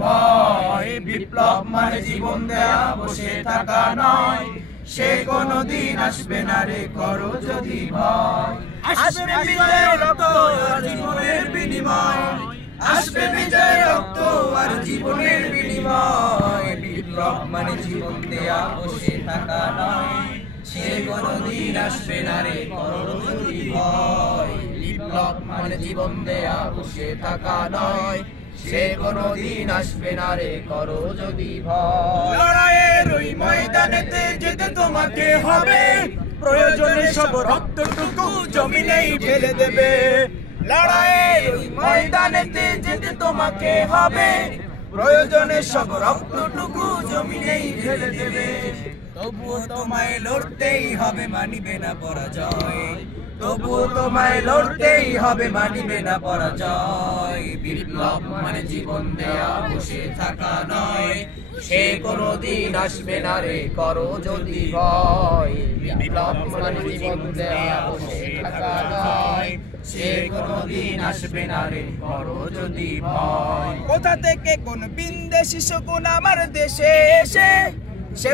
ভয় বিপ্লব মানে জীবন দেয়া বসে থাকা নয় সে কোনদিন আসবে না রে করো যদি ভয় আসবে বিজয় রক্ত আর জীবনের বিনিময় আসবে বিজয় রক্ত আর জীবনের বিনিময় বিপ্লব মানে জীবন দেয়া বসে থাকা নয় সে কোনদিন আসবে না রে করো যদি ভয় বিপ্লব মানে জীবন দেয়া বসে থাকা নয় সে কোনদিন আসবে না রে করো যদি ভয় লড়াইয়ের ওই ময়দানেতে যেতে তোমাকে হবে প্রয়োজনে সব রক্তটুকু জমিনেই ঢেলে দেবে লড়াইয়ের ওই ময়দানেতে যেতে তোমাকে হবে প্রয়োজনে সব রক্তটুকু জমিনেই ঢেলে দেবে তবুও তোমায় লড়তেই হবে মানিবে না পরাজয় তবুও তোমায় লড়তেই হবে মানিবে না পরাজয় বিপ্লব মানে জীবন দেয়া বসে থাকা নয় সে কোনদিন আসবে না রে করো যদি ভয় বিপ্লব মানে জীবন দেয়া বসে থাকা নয় সে কোনদিন আসবে না রে করো যদি ভয় কোথা থেকে কোন বিন্দেশি শকুন আমার দেশে এসে সে